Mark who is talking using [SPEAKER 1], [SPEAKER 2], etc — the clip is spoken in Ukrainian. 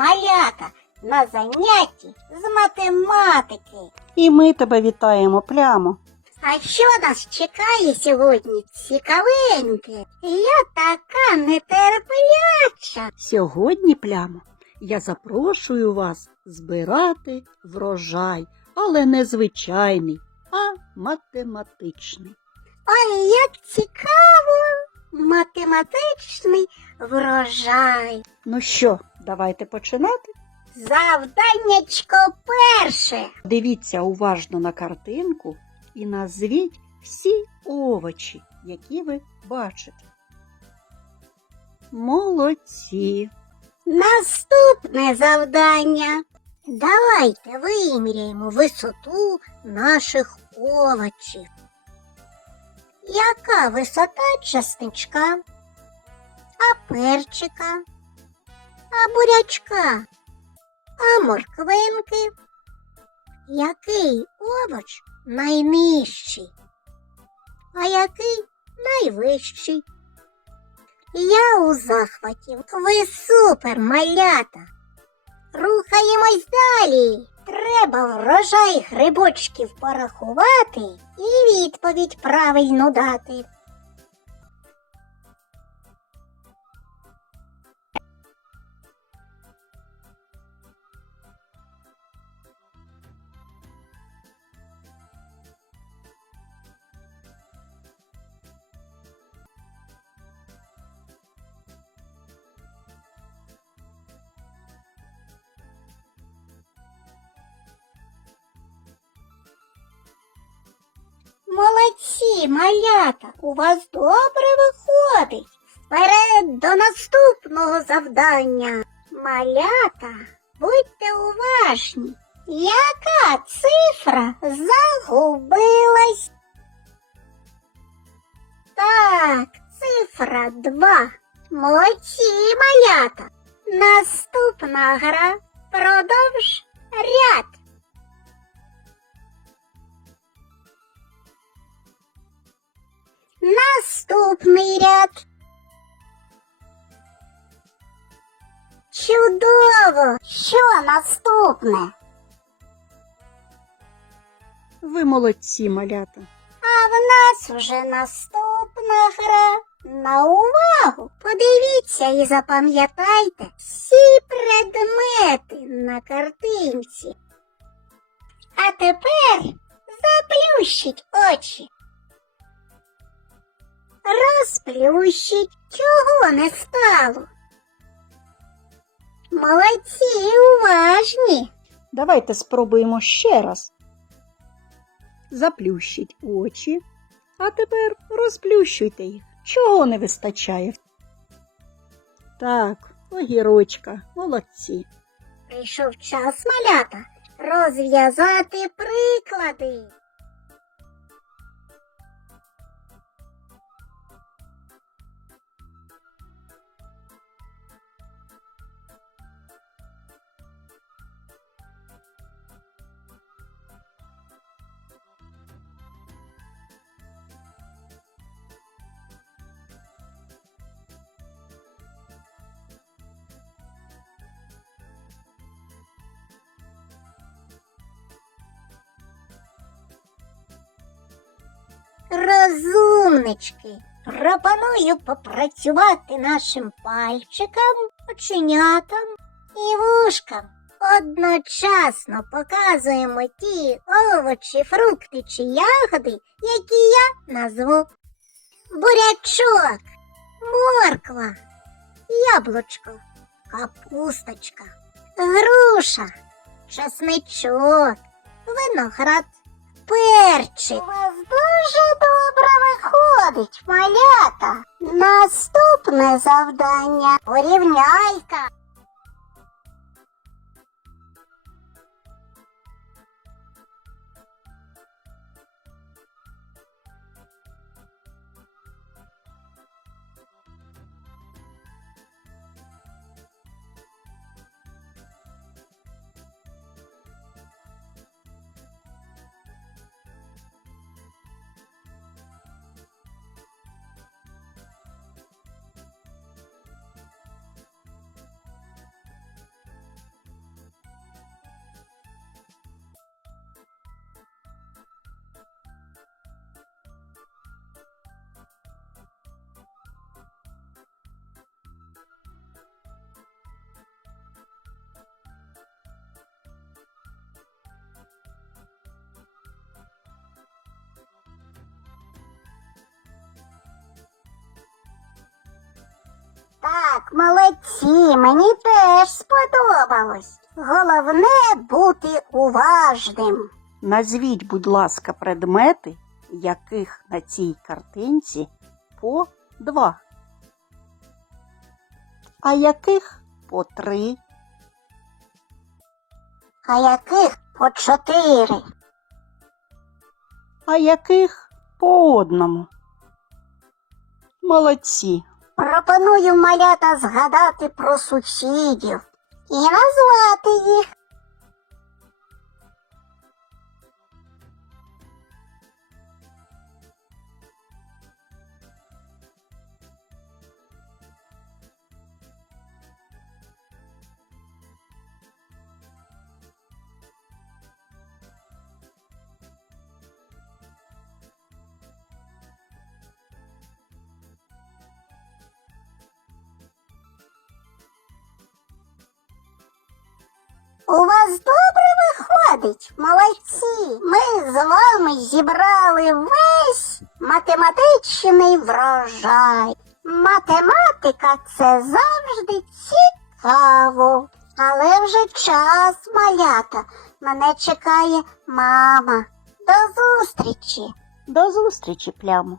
[SPEAKER 1] малята на занятті з математики.
[SPEAKER 2] І ми тебе вітаємо, плямо.
[SPEAKER 1] А що нас чекає сьогодні? Цікавеньке. Я така нетерпляча.
[SPEAKER 2] Сьогодні, плямо, я запрошую вас збирати врожай, але не звичайний, а математичний.
[SPEAKER 1] Ой, як цікаво! Математичний врожай.
[SPEAKER 2] Ну що, давайте починати?
[SPEAKER 1] Завданнячко перше.
[SPEAKER 2] Дивіться уважно на картинку і назвіть всі овочі, які ви бачите. Молодці!
[SPEAKER 1] Наступне завдання. Давайте виміряємо висоту наших овочів. Яка висота часничка, а перчика, а бурячка, а морквинки? Який овоч найнижчий, а який найвищий? Я у захваті. Ви супер, малята. Рухаємось далі. Треба врожай грибочків порахувати і відповідь правильно дати. Молодці, малята, у вас добре виходить. Вперед до наступного завдання. Малята, будьте уважні. Яка цифра загубилась? Так, цифра 2. Молодці, малята. Наступна гра. Продовж ряд. Наступний ряд. Чудово! Що наступне?
[SPEAKER 2] Ви молодці, малята.
[SPEAKER 1] А в нас вже наступна гра. На увагу! Подивіться і запам'ятайте всі предмети на картинці. А тепер заплющіть очі. Розплющіть, чого не стало. Молодці, і уважні.
[SPEAKER 2] Давайте спробуємо ще раз. Заплющіть очі, а тепер розплющуйте їх. Чого не вистачає? Так, огірочка, молодці.
[SPEAKER 1] Прийшов час малята розв'язати приклади. Розумнички, пропоную попрацювати нашим пальчикам, оченятам і вушкам. Одночасно показуємо ті овочі, фрукти чи ягоди, які я назву. Бурячок, морква, яблучко, капусточка, груша, часничок, виноград, перчик. У вас дуже добре виходить, малята. Наступне завдання порівняйка. Молодці, мені теж сподобалось. Головне бути уважним.
[SPEAKER 2] Назвіть, будь ласка, предмети, яких на цій картинці по два. А яких по три,
[SPEAKER 1] А яких по чотири?
[SPEAKER 2] а яких по одному. Молодці.
[SPEAKER 1] Пропоную малята згадати про сусідів і назвати їх. У вас добре виходить, молодці. Ми з вами зібрали весь математичний врожай. Математика це завжди цікаво. Але вже час, малята. Мене чекає мама. До зустрічі.
[SPEAKER 2] До зустрічі, плямо.